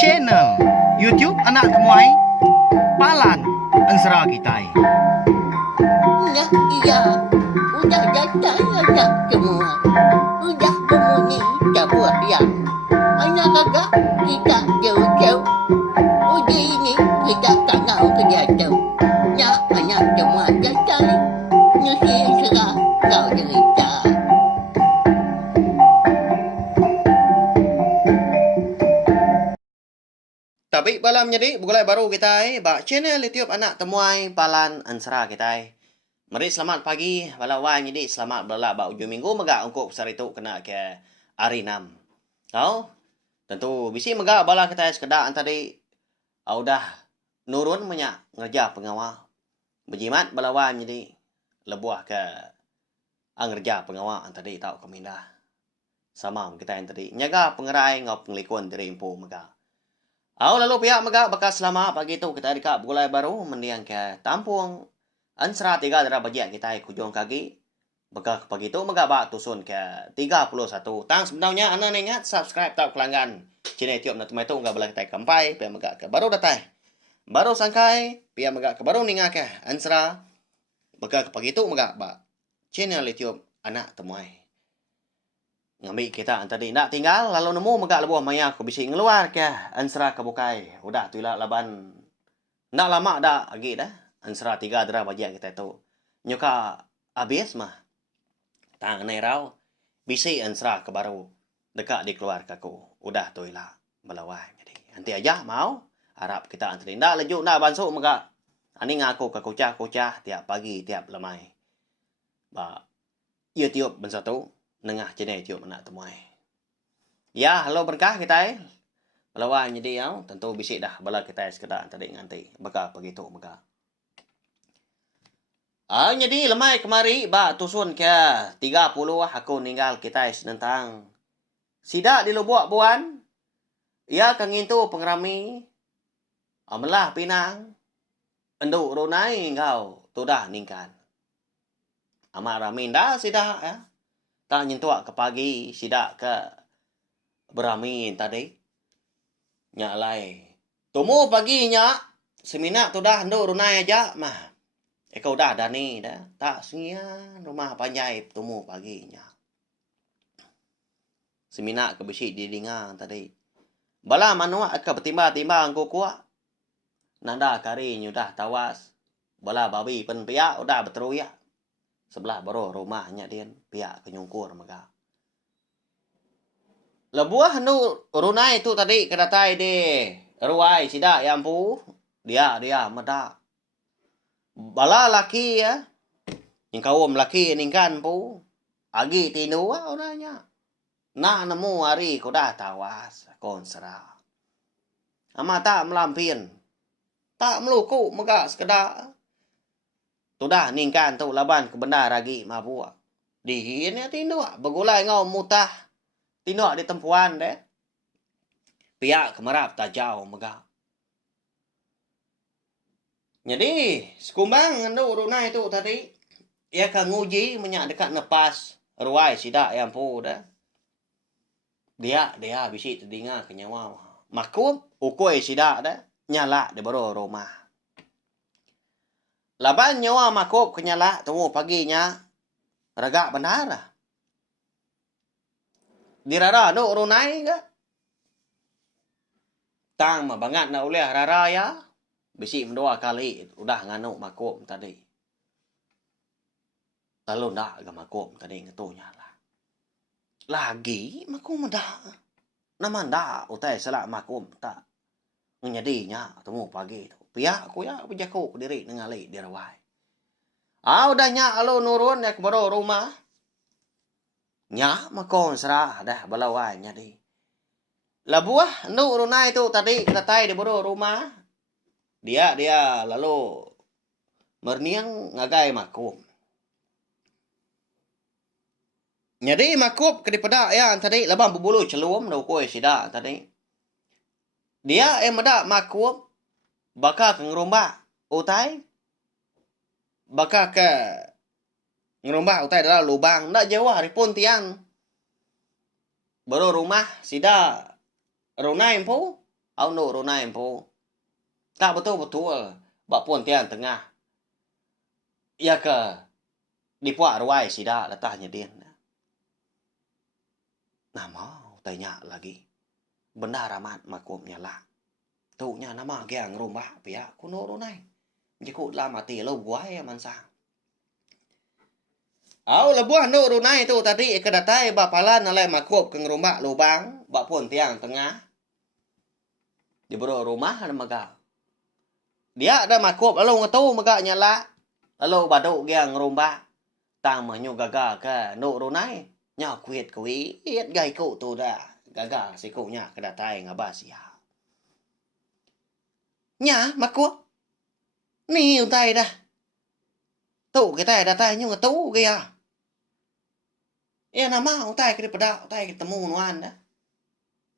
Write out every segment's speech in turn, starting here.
channel YouTube anak temuai Palan Ansara Kitai. Nah, iya, udah datang anak semua. Udah berbunyi sebuah yang anak agak kita jauh-jauh. Uji ini kita tak tahu kejatuh. Nah, anak semua datang. Nusi serah kau cerita. Tapi balam jadi bukulai baru kita bak channel YouTube anak temuai Palan Ansara kita. Mari selamat pagi, balawan jadi selamat bala bak ujung minggu megak ungkup besar itu kena ke hari 6. Tahu? Tentu bisi megak bala kita sekedar tadi udah nurun banyak ngerja pengawal. Berjimat balawan jadi lebuah ke ngerja pengawal tadi tahu kemindah. Sama kita yang tadi nyaga pengerai ngop ngelikun dari info megak. Lalu pihak megak bekas selama pagi itu kita dekat bukulai baru mendiang ke tampung Ansara 3 darah bagian kita kujung kaki. Bekas pagi itu megak bak tusun ke 31. Tang sebenarnya anda ingat subscribe tak pelanggan channel YouTube na itu enggak boleh kita kampai pihak megak ke baru datai. Baru sangkai pihak megak ke baru ninga ke Ansara. Bekas pagi itu megak bak channel YouTube anak temuai. Ngambil kita tadi nak tinggal lalu nemu megak lebuh maya aku bisa ngeluar ke Ansara ke bukai. Udah tuila laban. Nak lama dah lagi dah. Ansara 3 darah bagian kita itu. Nyuka habis mah. Tang nerau. Bisi Ansara ke baru. Dekat dikeluar ke aku. Udah tuila melawai. Jadi nanti aja mau. Harap kita antri. Nak lejuk nak bansuk megak. Ani ngaku ke kucah-kucah tiap pagi tiap lemai. Ba YouTube bensatu. Nengah channel YouTube anak temuai. Ya, halo berkah kita Melawan jadi tentu bisik dah bala kita sekedar tadi nganti. Baka begitu baka. Jadi lemai kemari ba tusun ke 30 aku ninggal kita tentang sidak di Lubuk Buan. Ya kangintu pengerami amelah pinang. Enduk runai engkau tudah ningkan. Amak ramin dah sidak ya. Tak nyentuak ke pagi, sidak ke beramin tadi. Nyak lai. Tumu pagi nyak, seminak tu dah nduk runai aja mah. Kau dah dani dah. Tak sengian rumah panjai tumu pagi nyak. Seminak ke besi di dingang tadi. Bala manuak ke bertimbang-timbang ku kuat. Nanda kari nyudah tawas. Bala babi pen piak udah berteruyak. Sebelah baru rumahnya dia pihak kenyungkur maka. Lebuah nu runai itu tadi kedatai deh. Ruai sidak yang pu. Dia medak. Bala laki ya. Yang kaum laki ningkan pu. Agi tinu orangnya. Nah nemu hari ko dah tawas konsera. Ama tak melampin. Tak meluku maka sekedar. Tudah ningkan tu laban kebenar lagi mabuk. Dihin ya tinduk. Begulai ngau mutah. Tinduk di tempuan deh. Pihak kemerap tak jauh megah. Jadi sekumbang ngenduk runai tu tadi. Ia kan nguji menyak dekat nepas. Ruai sidak yang pu dah. Dia bisi terdinga kenyawa. Makum ukoi sidak dah. Nyala di baru rumah. Laban nyawa makop kenyala temu paginya ragak benar. Dirara no runai ke? Tang mabangat na uleh rara ya. Bisi mendua kali udah nganu makop tadi. Lalu ndak ke makop tadi ngetunya lah. Lagi makop mendak. Nama ndak utai selak makop tak. Menyadinya temu pagi tu. Pihak aku ya berjaku diri ningali dirawai. Udah nyak alo nurun ya ke baru rumah. Nyak makon serah dah balawai nyadi. Labuah nu runai tu tadi kedatai di baru rumah. Dia lalu merniang ngagai makum. Nyadi makup ke dipedak ya tadi labang bubulu celum no koi sida tadi. Dia medak makup baka ke ngerombak utai. Baka ke ngerombak utai dalam lubang. Nak jauh hari pun tiang. Baru rumah sida Ronai empu, au no ronai empu. Tak betul-betul, bak Pontian tengah. Ya ke, di puak ruai sida letahnya dia. Nama, tanya lagi. Benda ramat makumnya lah. Tunya nama giang rumah pihak kuno ronai. Jikut lah mati lo buai man sang. Au lebuah no runai tu tadi kedatai bapalan alai makup keng rumah lubang bak Pontian tengah. Di bro rumah ada maga. Dia ada makup lalu ngatu maga nyala. Lalu baduk giang rumah. Tang mà nhu gaga ka no runai. Nya kuit gai ku tu da. Gaga si ku nya kedatai ngabasia. Nya makup. Ni untai dah. Tu kita datai nyu ngatu gaya. Ya nama untai kiri pada untai ketemu nuan dah.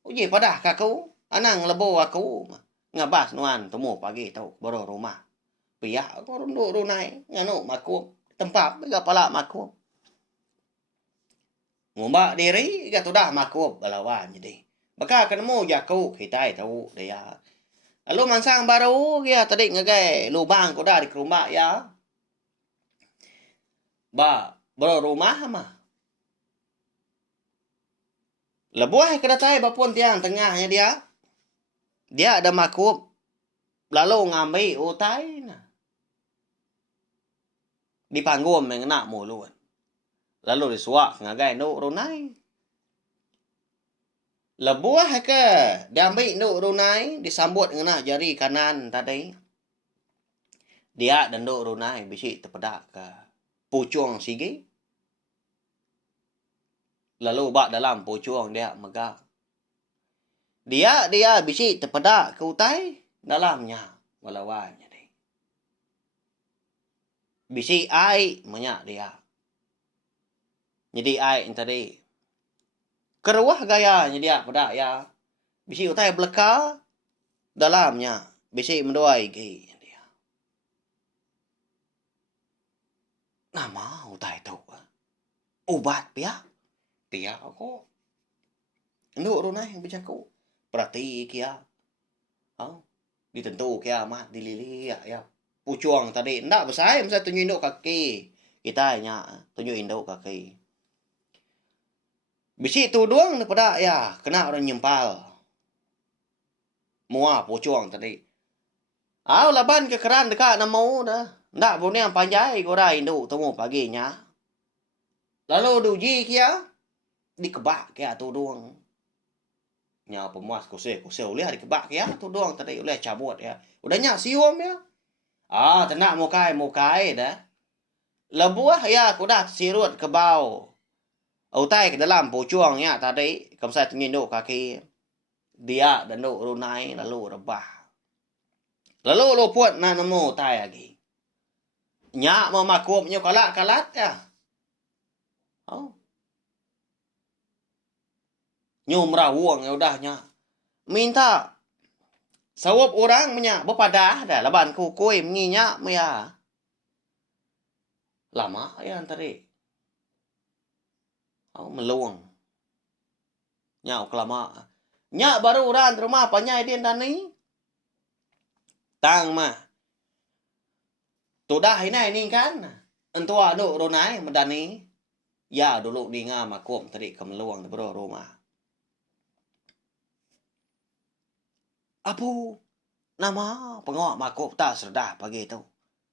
Uji pada kaku. Anang lebo aku. Ngabas nuan temu pagi tau boro rumah. Pihak aku rundu runai. Nganu makup. Tempat ga pala makup. Ngumba diri ga tu dah makup balawan jadi. Baka kenemu jaku kita tahu dia. Lalu mansang baru ya tadi ngagai lubang ko dah di rumah ya. Ba boro rumah mah. Lebuah kedatai bapun tiang tengahnya dia. Dia ada makup. Lalu ngambil utai nah. Di panggung yang nak mulu. Lalu disuak ngagai no runai. Lebuah ke diambil no runai disambut ngena jari kanan tadi. Dia dan no runai bisi terpedak ke pucung sigi. Lalu bak dalam pucung dia megak. Dia bisi terpedak ke utai dalamnya walawanya ni. Bisi ai menyak dia. Jadi ai tadi keruah gayanya dia pada ya. Bisi utai belaka dalamnya bisi mendoai gi dia. Nama utai tu. Ubat pihak. Pihak aku. Nduk runai yang bicaku. Perhati kia. Ditentu kia mah dilili ya. Pucuang tadi ndak besar masa tunjuk induk kaki. Kita nya tunjuk induk kaki. Bisi tu doang daripada ya kena orang nyempal. Mua pucuang tadi. Laban ke keran dekat nak mau dah. Ndak boleh yang panjai gora induk temu paginya. Lalu duji kia dikebak kia tu doang. Nya pemuas kusih boleh dikebak kia tu doang tadi oleh cabut ya. Udah nya sium ya. Tenak mukai dah. Lebuah ya aku dah sirut ke bau. Utai ke dalam pucuang ya tadi. Kamsai tenginduk kaki. Dia dan duk runai lalu rebah. Lalu luput na nemu utai lagi. Nyak mau makumnya kalat ya. Nyum rawuang ya udahnya. Minta sawap orang punya berpadah dah laban kukui menginyak ya. Lama ya tadi. Meluang. Nyak kelama. Nyak baru orang rumah panyai dia tani. Tang mah. Tu dah ini kan. Entua duk runai medani. Ya dulu di ngam makum tadi ke meluang di bro rumah. Apu nama pengawak makup tak serdah pagi tu.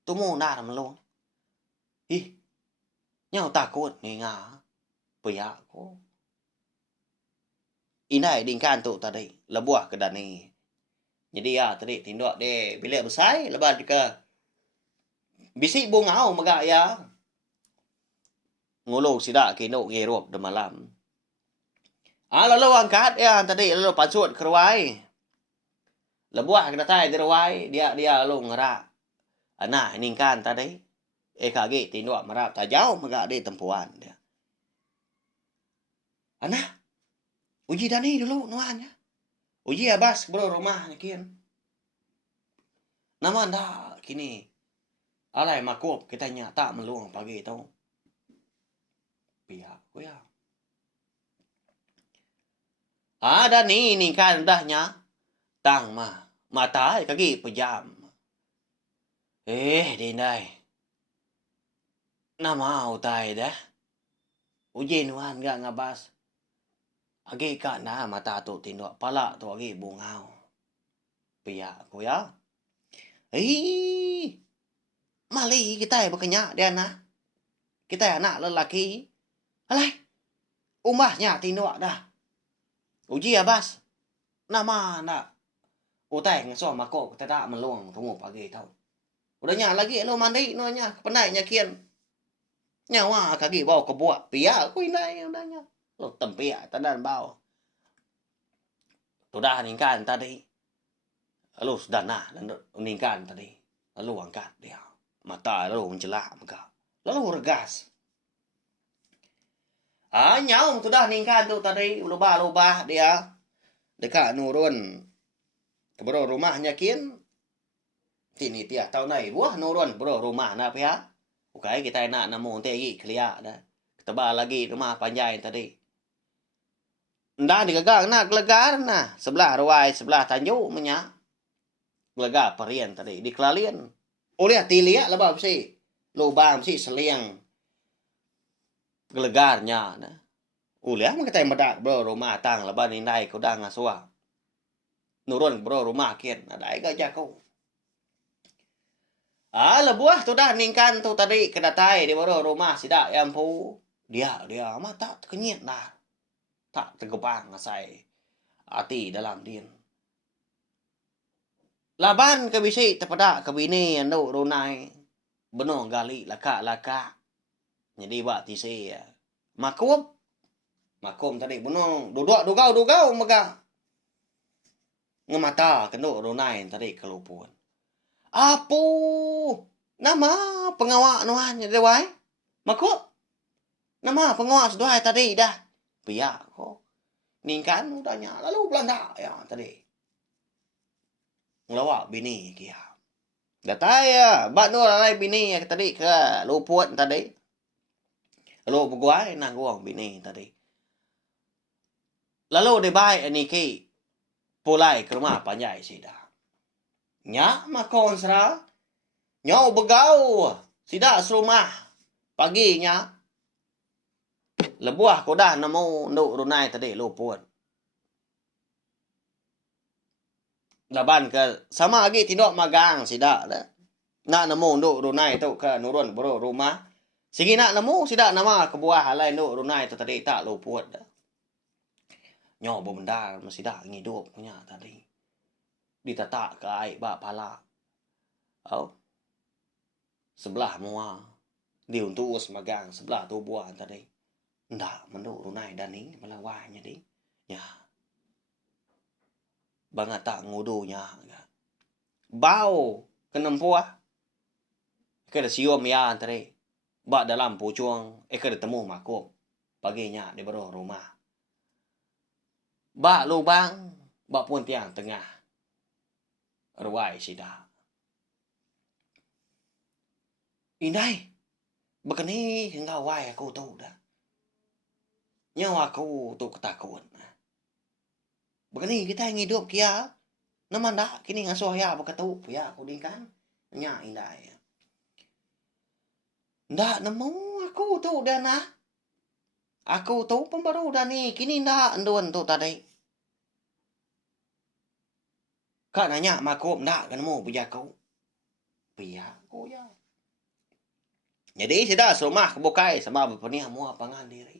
Tumu dah meluang. Nyau takut ni ngah. Pihak ko. Inai dingkan tu tadi. Lebuah ke dani. Jadi ya tadi tinduk de bilik besar lepas ke. Bisik bungau megak ya. Ngulung sidak kinuk ngirup de malam. Lalu angkat ya tadi lalu pacut keruai. Lebuah kena tai deruai dia lalu ngerak. Anak ini kan tadi. Kaki tinduk merap tak jauh megak de tempuan dia. Anak. Uji dani dulu nuannya. Uji abas bro rumah kian. Nama anda kini. Alai makup kita tak meluang pagi tu. Pihak ko ya. Ada ni kan dahnya. Tang mata kaki pejam. Dindai. Nama utai dah. Ujin wan gak ngabas. Agi ka na mata tu tindok pala tu agi bungau. Pia ko ya. Mali kita berkenyak dia na. Kita anak lelaki. Alai. Umahnya tindok dah. Uji abas. Nama nak. Utai ngaso mako kita meluang tunggu pagi tau. Udahnya lagi lo mandi no nya penai nyakian. Nyawa kaki bawa ke buat pia aku indai udahnya. Lo tempia tadan bau. Sudah ningkan tadi. Lalu sudah dan ningkan tadi. Lalu angkat dia. Mata lalu mencelah muka. Lalu regas. Nyawa sudah ningkan tu tadi. Lubah dia. Dekat nurun. Kebero rumahnya kin. Sini pia tahun nai. Wah nurun bro rumah na pia. Ukai kita nak namu tegi kelia dah. Ketebal lagi rumah panjang tadi. Ndah digagang nak gelegar nah. Sebelah ruai, sebelah tanjuk menyak. Gelegar perian tadi. Di kelalian. Oleh tilia lebah si. Lubang si seliang. Gelegarnya nah. Oleh kita yang medak bro rumah tang lebah nindai kau dah ngasua. Nurun bro rumah kin. Ada gajah kau. Lebuah tu dah ningkan tu tadi kedatai di bawah rumah sidak yang pu. Dia mata kenyit dah. Tak tergepang ngasai. Hati dalam din. Laban ke bisi terpedak ke bini yang duk runai. Benar gali laka. Jadi buat tisi ya. Makum tadi benar. Dugau mega. Ngemata kenduk runai tadi kelupun. Apu nama pengawak nuan jadi wai makut nama pengawak seduai tadi dah pihak kok ningkan udahnya lalu Belanda ya tadi ngelawak bini kia datai ya bak nur alai bini ya tadi ke luput tadi lu peguai nang guang bini tadi lalu debai ni ki pulai ke rumah panjai sida nya makon sera nyau begau sidak serumah paginya lebuah ko dah nemu nduk runai tadi luput laban ke sama lagi tindok magang sidak dah nak nemu nduk runai tu ke nurun bro rumah sigi nak nemu sidak nama ke buah halai nduk runai tu tadi tak luput dah nyau benda mesti dah ngidup punya tadi ditatak ke air bak pala. Sebelah mua. Dia untuk semagang sebelah tu buah tadi. Ndak menduk runai dani melawahnya di. Ya. Bangat tak ngudunya. Bau kenempuah. Kena siom ya tadi. Bak dalam pucuang. Kena temu makuk. Paginya di bawah rumah. Bak lubang. Bak pun tiang tengah. Ruai sida. Indai. Begini hingga wai aku tahu dah. Nyawa aku tu ketakut. Begini kita yang hidup kia. Nama ndak kini ngasuh ya berkatu ya aku dingkan. Nya indai. Ndak nemu aku tu dah nah. Aku tu pembaru dah ni kini ndak enduan tu tadi. Kak nanya makum ndak kan mau punya kau. Pia kau ya. Jadi sudah serumah kebukai sama berpeniah mua pangan diri.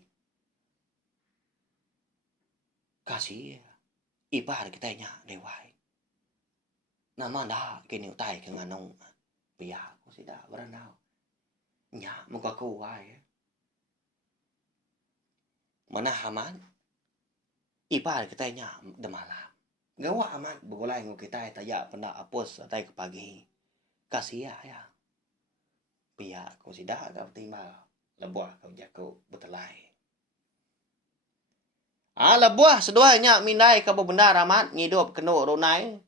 Kasih ipar kita nya dewai. Nama ndak kini utai ke nganong. Pia kau sudah berenau. Nya muka kau wai. Mana haman? Ipar kita nya demalam. Gawa amat begulai ngau kita taya pendak apus atai ke pagi. Kasih ya. Pia kau sidah kau timbal. Lebuah kau jaku betelai. Lebuah seduanya mindai ke benda ramat ngidup kenu runai.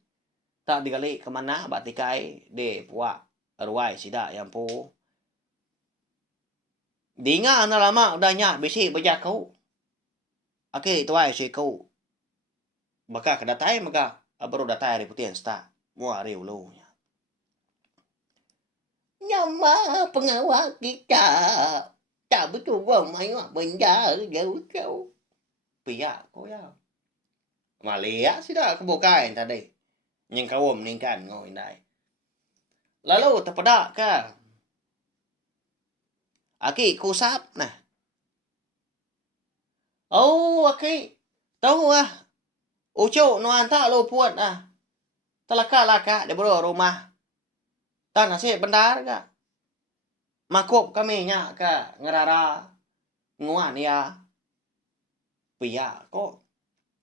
Tak digali ke mana batikai de puak ruai sidak yang pu. Dinga na lama udahnya bisi bejaku. Oke tuai si kau. baka kedatai maga baru datai hari putian sta mua riu lu nya. Nama pengawal kita. Tak betul gua main benda jauh-jauh. Pia ko ya. Malia sida kebukain tadi. Yang kawom ningkan ngoi dai. Lalu terpedak ka. Aki kusap nah. Oh, aki. Tahu ah. Ucu no anta lo puat ah. Telaka-laka di bawah rumah. Tak nasi benar ka. Makop kami nya ka ngerara nguan ya. Pia ko.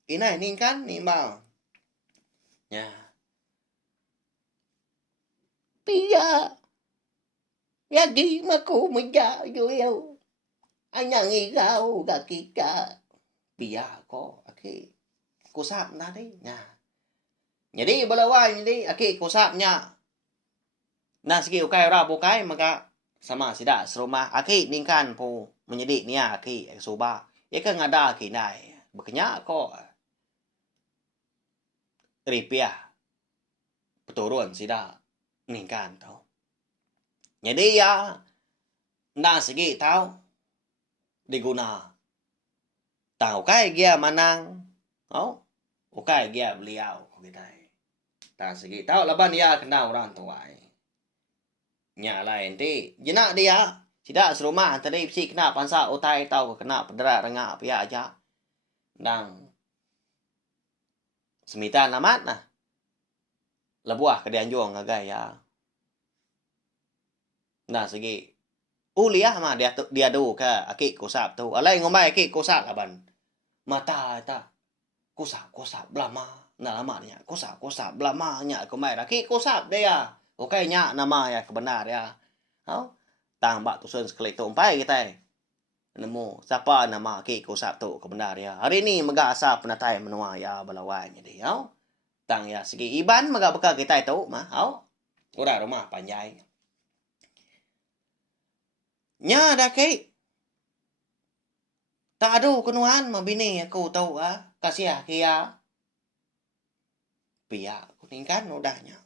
Inai ningkan ni bang. Ya. Pia. Jadi maku menja yo. Anak ngigau ka kita. Pia ko aki. Kusap na di. Nah. Jadi balawan jadi aki kusapnya. Nah sige ukay ra bukai maka sama sida serumah aki ningkan po menjadi niya aki suba. Ya kan ngada aki nai. Bekenya ko. Ripia. Peturun sida ningkan tau. Jadi ya na sige tau diguna. Tahu kai gia manang. Oh. Ukay gia beliau kita. Ta sige tau laban ya kenal orang tuai. Nya lain ti jenak dia tidak serumah tadi si kena pansa utai tau kena pedera rengak pia aja. Dang semita namat nah. Lebuah ke dianjuang ngagai ya. Nah sige uliah mah dia do ka aki kusap tu. Alai ngomai aki kusap laban. Mata ta kusap blama. Nah lama nya kusap blama nya komai aki kusap dia. Okay nya nama ya kebenar ya. Oh, tang bak tusun sekali tu umpai kita. Nemu siapa nama ki kusap tu kebenar ya. Hari ni mega asa penatai menua ya balawan jadi. Oh. Tang ya segi iban mega beka kita tu mah. Oh. Ura rumah panjai. Nya dah ki. Tak ada kenuan mah bini aku tahu ah. Kasih kia. Pia kuningkan udahnya.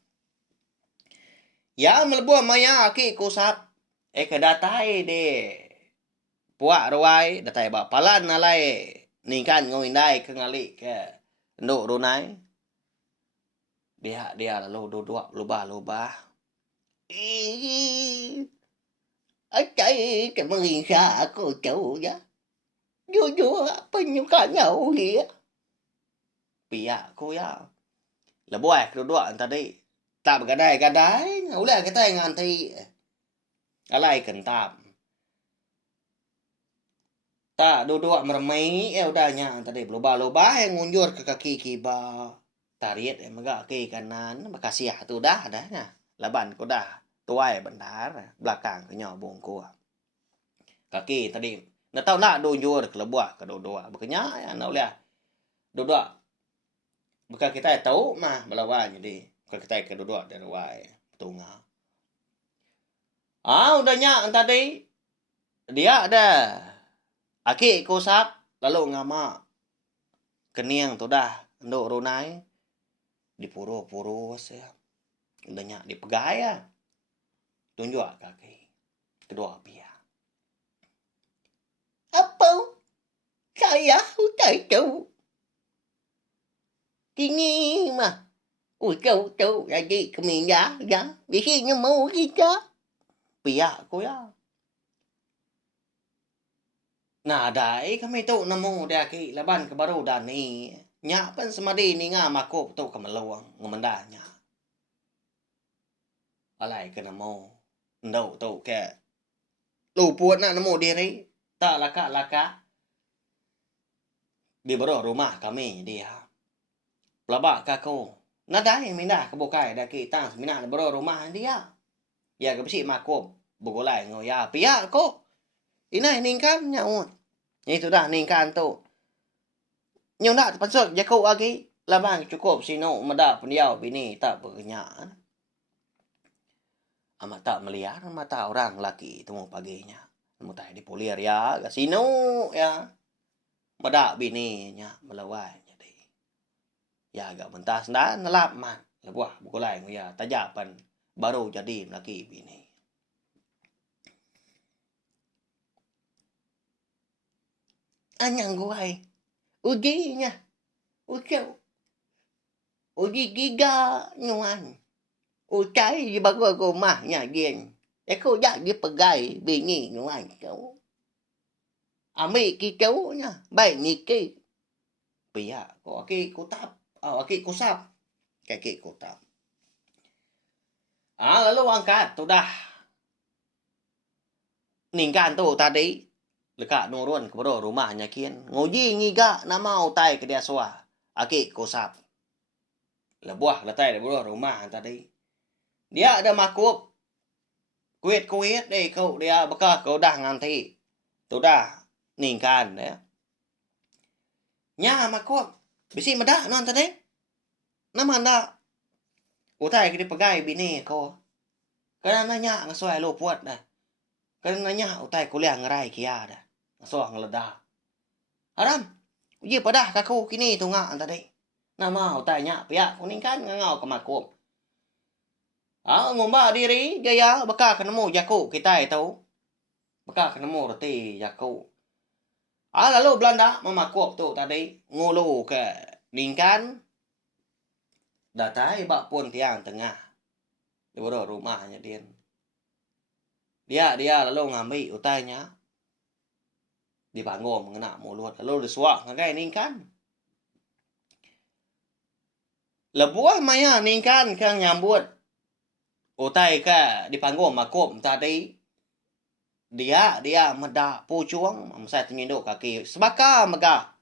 Ya melebuh maya aki kusap. Kedatai de. Puak ruai. Datai bak palan nalai. Ningkan ngoindai ke ngali ke. Nduk runai. Dia lalu duduk lubah-lubah. Acai cái mừng xa cô cháu ya. Jujur penyukanya dia. Pia ko ya. Lebuh duduk tadi. Tak bergadai-gadai. Ulah kita yang nganti. Alai kentap. Tak duduk meremai. Udahnya tadi berubah-ubah yang ngunjur ke kaki kiba. Tarik mega kaki kanan. Makasih tu dah nah. Laban ko dah. Tuai benar. Belakang ke nyobong ko. Kaki tadi. Nak tahu nak dunjur ke lebuah ke dua-dua. Bekenya ya nak ulah. Duduk. Bukan kita tahu mah belawan jadi. Bukan kita kedua dari wai tunggal. Udahnya tadi dia ada aki kusap lalu ngama keniang tu dah nduk runai di puru-puru ya. Udahnya dipegai ya. Tunjuk kaki kedua pihak. Apa? Saya tak tahu. Kini mah. Tahu jadi kemindah ya. Di sini mau kita. Pihak ko ya. Nah, dai kami tu nemu dia ki laban ke baru dan ni. Nya pan semadi ni nga makop tu ke meluang ngemendanya. Alai ke nemu. Ndau tu ke. Lupuan nak nemu diri. Tak laka-laka. Di bawah rumah kami dia. Pelabak kaku. Nadai mindah kebukai dah kita minah di bawah rumah dia. Ya ke besi makop. Bugolai ngoya. Pihak ko. Inai ningkan nyaut. Itu dah ningkan tu. Nyo nak terpensuk jakuk lagi. Labang cukup sino medak pendiau bini tak berkenyak. Amat tak melihat mata orang laki temu paginya. Mutai di polir ya. Kasino ya. Medak bininya melawan jadi. Ya agak bentas dah nelap man. Lebuah bukulai ya tajapan baru jadi laki bini. Anyang guai. Ujinya. Ujiu. Uji giga nyuan. Ucai di bago rumahnya gien. Eko dah dia pegai bini nyuan kau. Ambil kikau nya. Baik niki. Pihak ko aki kutap. Aki kusap. Kaki kutap. Lalu angkat tu dah. Ningkan tu tadi. Lekat nurun ke rumahnya kian. Ngoji ngiga nama utai ke dia suah. Aki kusap. Lebuah letai di rumah tadi. Dia ada makuk. Kuit-kuit deh kau dia bekah kau dah nganti. Tu dah ningkan ya. Nya makuk. Bisi medak non tadi. Nama anda. Utai ke dia pegai bini kau. Kena nanya ngasuai lo puat dah. Kena nanya utai kuliah ngerai kia dah. Ngasuah ngeledah. Aram. Uji padah kaku kini tu ngak tadi. Nama utanya pihak kuning kan ngau ke makum. Ngumba diri gaya bekah kenemu jaku kita itu. Bekah kenemu roti jaku. Lalu Belanda memakup tu tadi ngulu ke ningkan. Datai bak pun tiang tengah. Di rumahnya dia. Dia lalu ngambil utanya. Di panggung mengena mulut. Lalu disuak ngagai ningkan. Lebuah maya ningkan kang nyambut. Utai ke di panggung makum tadi. Dia medak pucuang. Saya tenyinduk kaki. Sebaka megah.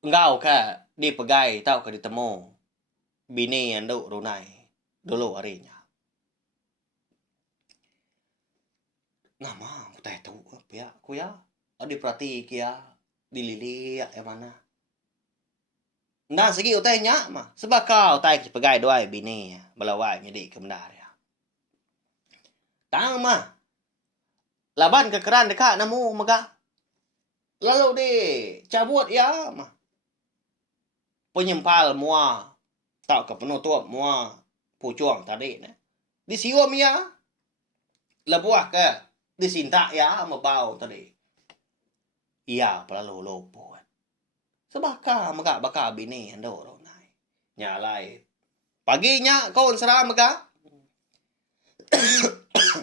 Engkau ke dipegai tau ke ditemu. Bini yang duk runai. Dulu harinya. Nama utai tu. Pihak ku ya. Diperhati kia. Dililik yang mana. Nah segi utai nyak mah. Sebab kau utai pegai doai bini. Belawai jadi ke benda dia. Tang mah. Laban kekeran dekat namu megah. Lalu di cabut ya mah. Penyempal mua. Tak ke penutup mua. Pucuang tadi. Disium ya. Lebuah ke. Disintak ya mebau tadi. Iya pelalu lopo. Sebaka megak baka bini ando ronai. Nyalai. Paginya kau serah megak.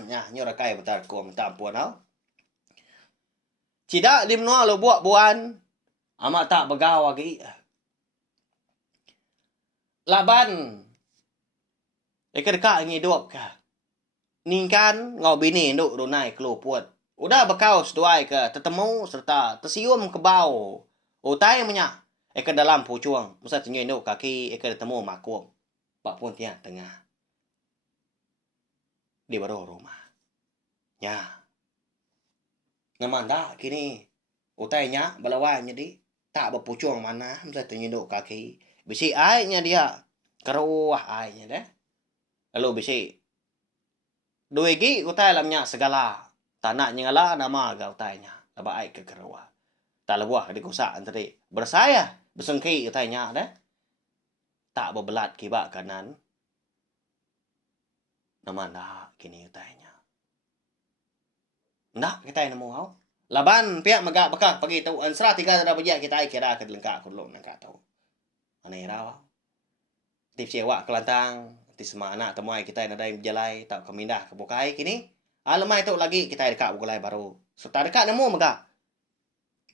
Nya nyorakai betar ko minta ampun au. Cidak di menua lo buat buan. Amat tak begaw lagi. Laban. Dekat ngidup ka. Ningkan ngau bini nduk ronai kelupuat. Udah bekau seduai ke tetemu serta tersium ke bau. Utai menyak. Eka dalam pucuang. Masa tenyenduk kaki. Eka ketemu makum. Pak pun tiang tengah. Di baru rumah. Ya. Ngamanda kini. Utai nyak balawan jadi. Tak berpucuang mana. Masa tenyenduk kaki. Bisi airnya dia. Keruah airnya dah. Lalu bisi. Dua gi utai lamnya segala. Tanah nyala nama agak utainya. Laba air ke keruah. Tak lebuah di kusaan tadi. Bersaya. Bersengki utainya dah. Tak berbelat kibak kanan. Nama nak kini utainya. Nak kita yang nemu kau. Laban pihak megak bekak pagi tu. Ansra tiga dah berjaya kita kira ke lengkap aku belum nak tahu. Mana yang rawa. Tip sewa kelantang. Tip semua anak temuai kita yang ada yang berjalai. Tak kemindah ke bukai kini. Alamai tu lagi kita dekat bukulai baru. Serta dekat nemu megak.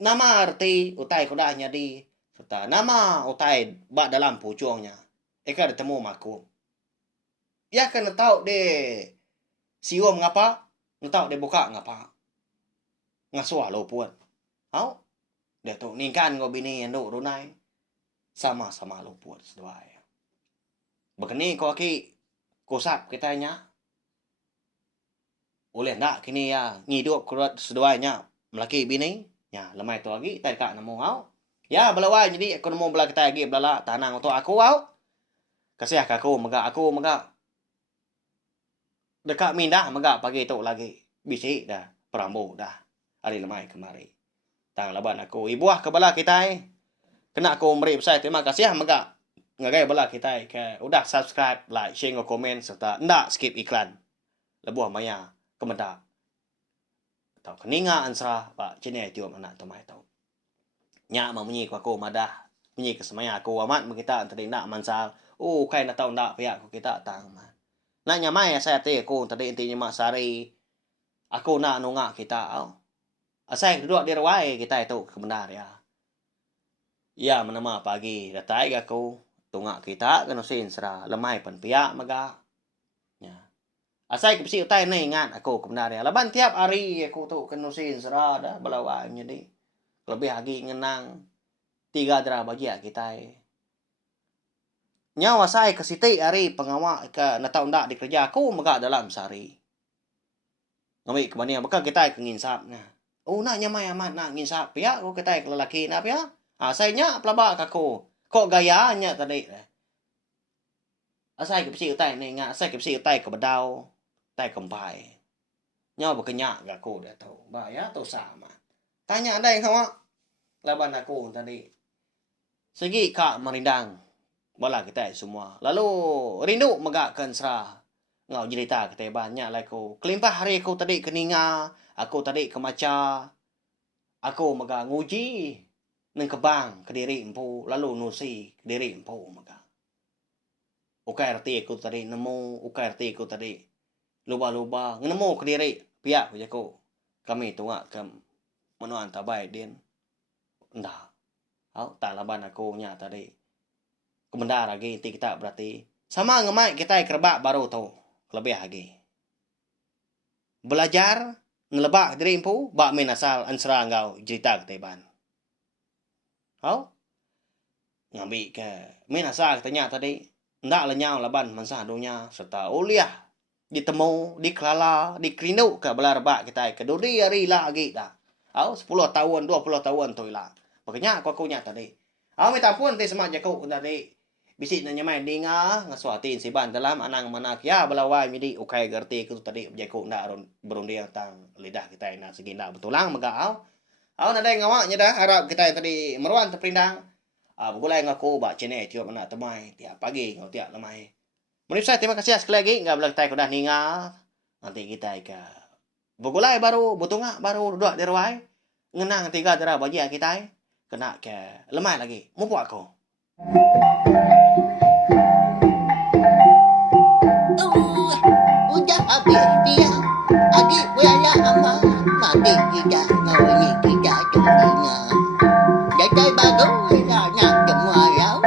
Nama arti utai kuda nyadi. Serta nama utai bak dalam pucuangnya. Eka ditemu makum. Ya kan tahu de siom ngapa? Tahu de buka ngapa? Ngasuah lo pun. Hau? Dia tu ningkan ngo bini yang duk runai. Sama-sama lo pun seduai. Begini kau aki kusap kita nya. Oleh ndak kini ya ngidup kurat seduainya melaki bini. Ya, lemai tu lagi, tak dekat nemu kau. Ya, belawai jadi aku nemu belah kita lagi belala tanang untuk aku kau. Kasih aku megak. Dekat mindah megak pagi tu lagi. Bisi dah, perambu dah. Hari lemai kemari. Tang laban aku, ibuah ke belah kita Kena aku beri besar terima kasih maka ngagai bala kita ke udah subscribe, like, share, komen serta ndak skip iklan. Lebuh maya kemendak. Tau keninga ansra pak channel YouTube anak tomai tau. Nya munyi ku aku madah munyi ke semaya aku amat kita tadi nak mansal. Oh kai na tau ndak pihak ku kita tang man. Nak nyamai saya te aku tadi intinya mak sari. Aku nak nungak kita au. Asai duduk di rawai kita itu kebenar ya. Ya menama pagi datai aku tungak kita kena sin sera lemai pan pihak maga. Ya. Asai ke psi utai ni ingat aku kebenar ya. Laban tiap hari aku tu kena sin sera dah belawan jadi. Lebih lagi ngenang 3 dera bagi kita. Nyawa saya ke siti hari pengawal ke natau ndak di kerja aku maga dalam sehari. Ngambil ke mana bakal kita kenginsap nah. Oh nak nyamai amat nak nginsap pihak aku kita lelaki nak pihak. Saya nya pelabak aku. Kok gayanya tadi. Asai ke psi utai ni ingat asai ke psi utai ke bedau. Tai kempai. Nyawa berkenyak ke aku dah tahu. Bahaya atau sama. Tanya ada yang sama. Laban aku tadi. Segi kak merindang. Bola kita semua. Lalu rindu megakkan serah. Ngau cerita kita banyak lah aku. Kelimpah hari aku tadi keninga. Aku tadi kemaca. Aku megak nguji. Neng kebang ke diri empu. Lalu nusi ke diri empu megak. Ukai arti aku tadi nemu. Ukai arti aku tadi. Luba-luba. Nemu ke diri. Pihak aku jago. Kami tungak ke menuan tabai din. Ndah. Tak laban aku nya tadi. Kemendar lagi kita berarti. Sama ngemai kita kerbak baru tu. Lebih lagi. Belajar. Ngelebak diri empu. Bak min asal ansra ngau cerita keteban. Ngambil ke. Min asal katanya tadi. Ndak lenyau laban mansah dunia. Serta uliah. Ditemu. Dikelala. Dikerindu ke belar bak kita. Keduri hari lagi dah. 10 tahun. 20 tahun tu lah. Makanya aku nya tadi. Minta pun ti semak jaku tadi. Bisik na nyamai dinga ngasuatin si ban dalam anang manak ya belawai midi ukai gerti ku tadi jaku ndak berundia tang lidah kita na segina betulang maga au na dai ngawa nya dah harap kita tadi meruan terpindang. Begulai ngaku ba channel tiup anak temai tiap pagi ngau tiap lemai. Menurut terima kasih sekali lagi enggak belah kita dah ninga. Nanti kita ke begulai baru butunga baru duduk di rawai. Ngenang 3 dera bagi kita. Kena ke lemai lagi. Mupu aku. Udah habis dia. Adik bela amat. Mati tidak ngawini tidak jadinya. Datai baru nak semua rau.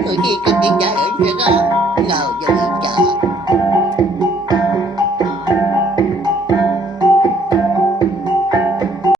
Pergi ke tidak serang. Ngau jadi